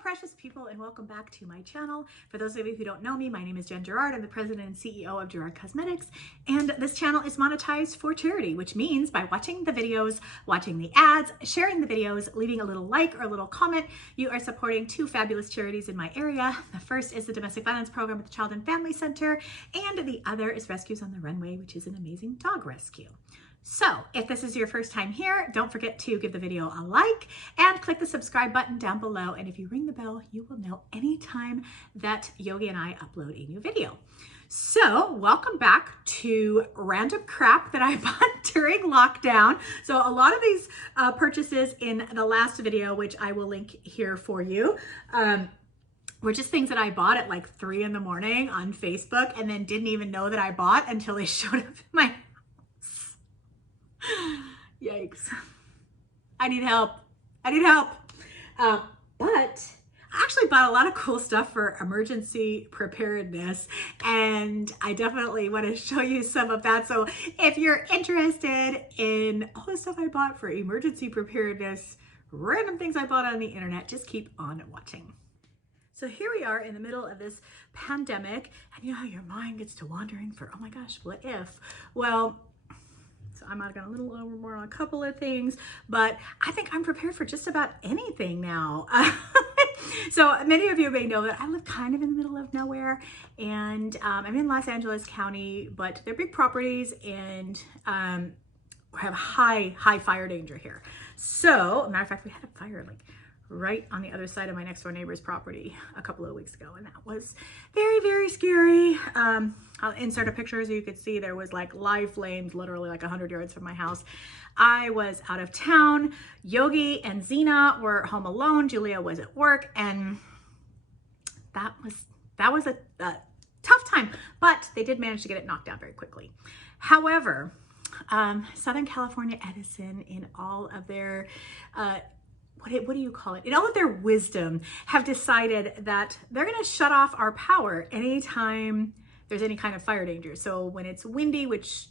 precious people, and welcome back to my channel. For those of you who don't know me, my name is Gerard. I'm the president and CEO of Gerard Cosmetics, and this channel is monetized for charity, which means by watching the videos, watching the ads, sharing the videos, leaving a little like or a little comment, you are supporting two fabulous charities in my area. The first is the Domestic Violence Program at the Child and Family Center, and the other is Rescues on the Runway, which is an amazing dog rescue. So if this is your first time here, don't forget to give the video a like and click the subscribe button down below. And if you ring the bell, you will know anytime that Yogi and I upload a new video. So welcome back to random crap that I bought during lockdown. So a lot of these purchases in the last video, which I will link here for you, were just things that I bought at like 3 in the morning on Facebook and then didn't even know that I bought until they showed up in my Yikes. I need help. I need help. But I actually bought a lot of cool stuff for emergency preparedness, and I definitely want to show you some of that. So if you're interested in all the stuff I bought for emergency preparedness, random things I bought on the internet, just keep on watching. So here we are in the middle of this pandemic, and you know how your mind gets to wandering for, oh my gosh, what if? Well, so I'm going a little overboard on a couple of things, but I think I'm prepared for just about anything now. So many of you may know that I live kind of in the middle of nowhere, and I'm in Los Angeles County, but they're big properties and we have high fire danger here. So, matter of fact, we had a fire like right on the other side of my next door neighbor's property a couple of weeks ago, and that was very, very scary. I'll insert a picture so you could see there was like live flames literally like 100 yards from my house. I was out of town. Yogi and Zena were home alone. Julia was at work, and that was a tough time, but they did manage to get it knocked out very quickly. However, Southern California Edison, in all of their what do you call it? In all of their wisdom, have decided that they're going to shut off our power anytime there's any kind of fire danger. So when it's windy, which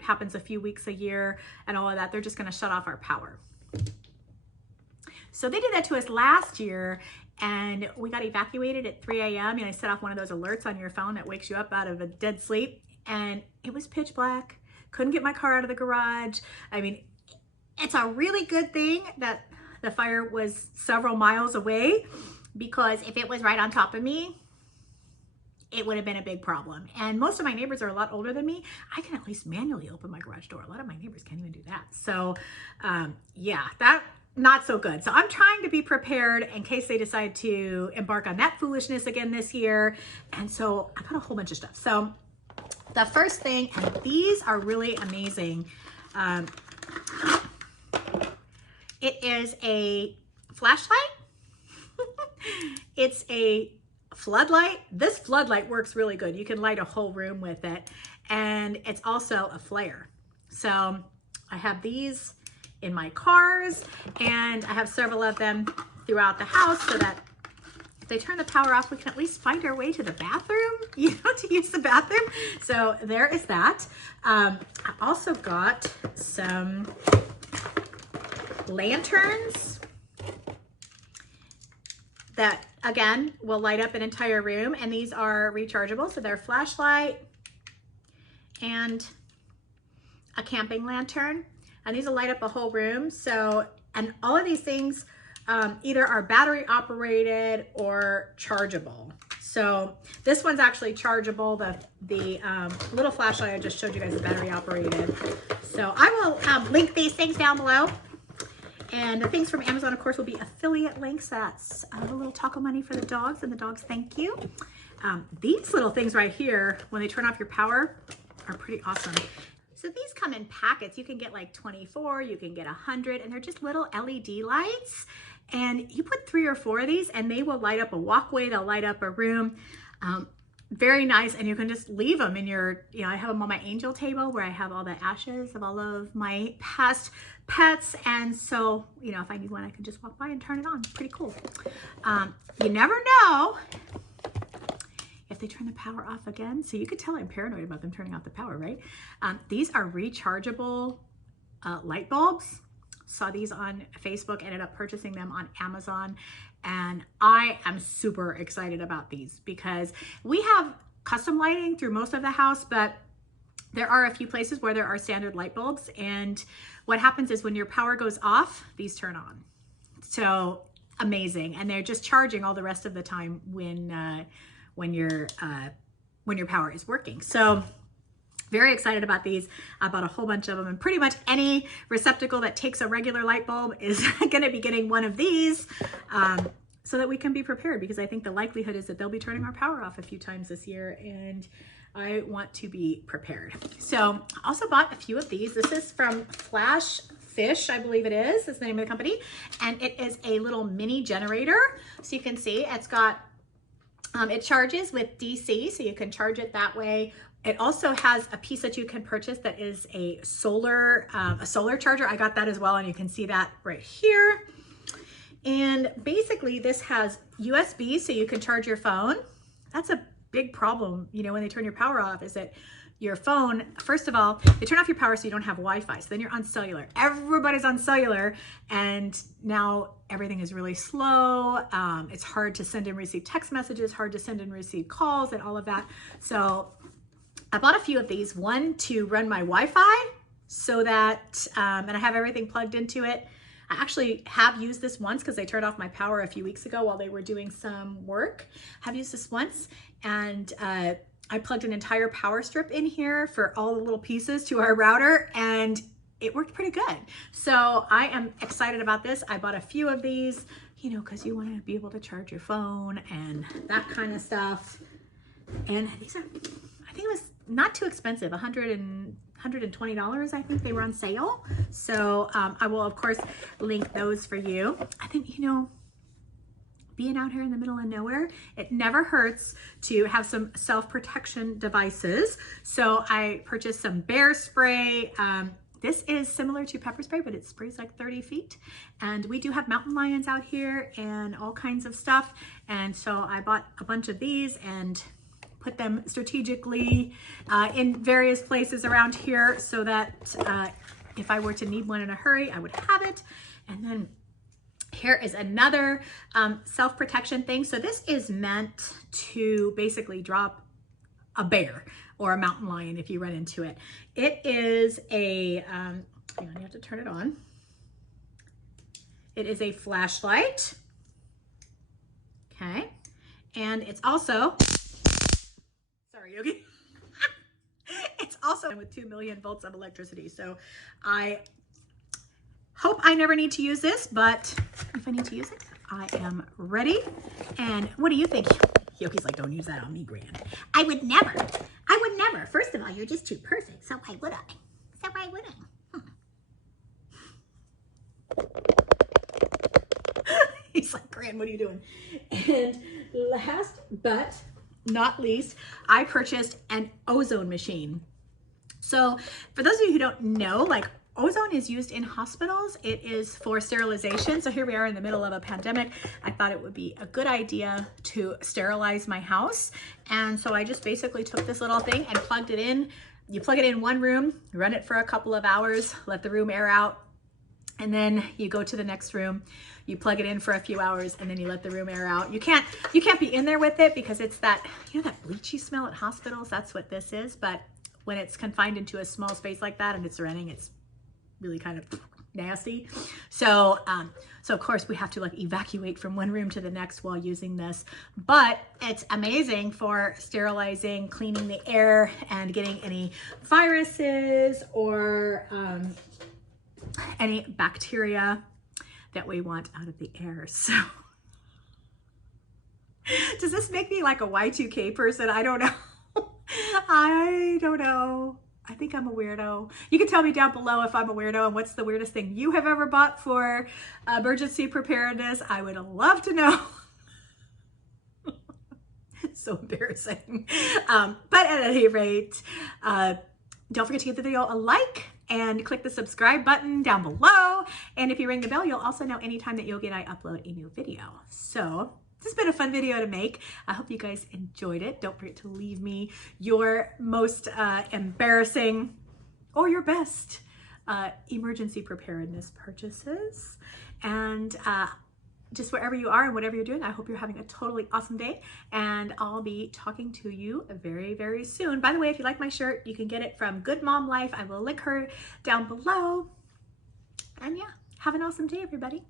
happens a few weeks a year and all of that, they're just going to shut off our power. So they did that to us last year, and we got evacuated at 3 a.m. and I set off one of those alerts on your phone that wakes you up out of a dead sleep, and it was pitch black. Couldn't get my car out of the garage. I mean, it's a really good thing that the fire was several miles away, because if it was right on top of me, it would have been a big problem. And most of my neighbors are a lot older than me. I can at least manually open my garage door. A lot of my neighbors can't even do that. So yeah, that not so good. So I'm trying to be prepared in case they decide to embark on that foolishness again this year. And so I got a whole bunch of stuff. So the first thing, and these are really amazing. It is a flashlight. It's a floodlight. This floodlight works really good. You can light a whole room with it. And it's also a flare. So I have these in my cars, and I have several of them throughout the house so that if they turn the power off, we can at least find our way to the bathroom, you know, to use the bathroom. So there is that. I also got some lanterns that again will light up an entire room, and these are rechargeable, so they're a flashlight and a camping lantern, and these will light up a whole room. So, and all of these things either are battery operated or chargeable. So this one's actually chargeable. The little flashlight I just showed you guys is battery operated. So I will link these things down below. And the things from Amazon, of course, will be affiliate links. That's a little taco money for the dogs, and the dogs thank you. These little things right here, when they turn off your power, are pretty awesome. So these come in packets. You can get like 24, you can get 100, and they're just little LED lights. And you put 3 or 4 of these, and they will light up a walkway, they'll light up a room. Very nice, and you can just leave them in your, you know, I have them on my angel table where I have all the ashes of all of my past pets, and so, you know, if I need one, I can just walk by and turn it on. Pretty cool. You never know if they turn the power off again, so you could tell I'm paranoid about them turning off the power, right? These are rechargeable light bulbs. saw these on Facebook, ended up purchasing them on Amazon. And I am super excited about these because we have custom lighting through most of the house, but there are a few places where there are standard light bulbs. And what happens is when your power goes off, these turn on. So amazing. And they're just charging all the rest of the time when your power is working. So very excited about these. I bought a whole bunch of them, and pretty much any receptacle that takes a regular light bulb is going to be getting one of these so that we can be prepared, because I think the likelihood is that they'll be turning our power off a few times this year, and I want to be prepared. So I also bought a few of these. This is from Flash Fish, I believe it is. That's the name of the company. And it is a little mini generator. So you can see it's got, it charges with DC, so you can charge it that way. It also has a piece that you can purchase that is a solar charger. I got that as well, and you can see that right here. And basically this has USB, so you can charge your phone. That's a big problem, you know, when they turn your power off, is that your phone, first of all, they turn off your power so you don't have Wi-Fi. So then you're on cellular. Everybody's on cellular, and now everything is really slow. It's hard to send and receive text messages, hard to send and receive calls and all of that. So I bought a few of these, one to run my Wi-Fi so that, and I have everything plugged into it. I actually have used this once because they turned off my power a few weeks ago while they were doing some work. I've used this once, and I plugged an entire power strip in here for all the little pieces to our router, and it worked pretty good. So I am excited about this. I bought a few of these, you know, because you want to be able to charge your phone and that kind of stuff. And these are, I think it was not too expensive, $120, I think they were on sale. So I will, of course, link those for you. I think, you know, being out here in the middle of nowhere, it never hurts to have some self-protection devices. So I purchased some bear spray. This is similar to pepper spray, but it sprays like 30 feet. And we do have mountain lions out here and all kinds of stuff. And so I bought a bunch of these and put them strategically in various places around here so that if I were to need one in a hurry, I would have it. And then here is another self-protection thing. So this is meant to basically drop a bear or a mountain lion if you run into it. It is a, hang on, you have to turn it on. It is a flashlight. Okay. And it's also, sorry, Yogi. It's also with 2 million volts of electricity. So I hope I never need to use this, but if I need to use it, I am ready. And what do you think? Yogi's like, don't use that on me, Gran. I would never. I would never. First of all, you're just too perfect. So why would I? So why would I? He's like, Gran, what are you doing? And last but not least, I purchased an ozone machine. So for those of you who don't know, like, ozone is used in hospitals. It is for sterilization. So here we are in the middle of a pandemic. I thought it would be a good idea to sterilize my house. And so I just basically took this little thing and plugged it in. You plug it in one room, run it for a couple of hours, let the room air out. And then you go to the next room, you plug it in for a few hours, and then you let the room air out. You can't be in there with it because it's that, you know, that bleachy smell at hospitals. That's what this is. But when it's confined into a small space like that and it's running, it's really kind of nasty. So of course we have to like evacuate from one room to the next while using this, but it's amazing for sterilizing, cleaning the air, and getting any viruses or any bacteria that we want out of the air. So does this make me like a Y2K person? I don't know. I don't know. I think I'm a weirdo. You can tell me down below if I'm a weirdo and what's the weirdest thing you have ever bought for emergency preparedness. I would love to know. So embarrassing. But at any rate, don't forget to give the video a like and click the subscribe button down below. And if you ring the bell, you'll also know anytime that Yogi and I upload a new video. So this has been a fun video to make. I hope you guys enjoyed it. Don't forget to leave me your most embarrassing or your best emergency preparedness purchases. And just wherever you are and whatever you're doing, I hope you're having a totally awesome day, and I'll be talking to you very, very soon. By the way, if you like my shirt, you can get it from Good Mom Life. I will link her down below. And yeah, have an awesome day, everybody.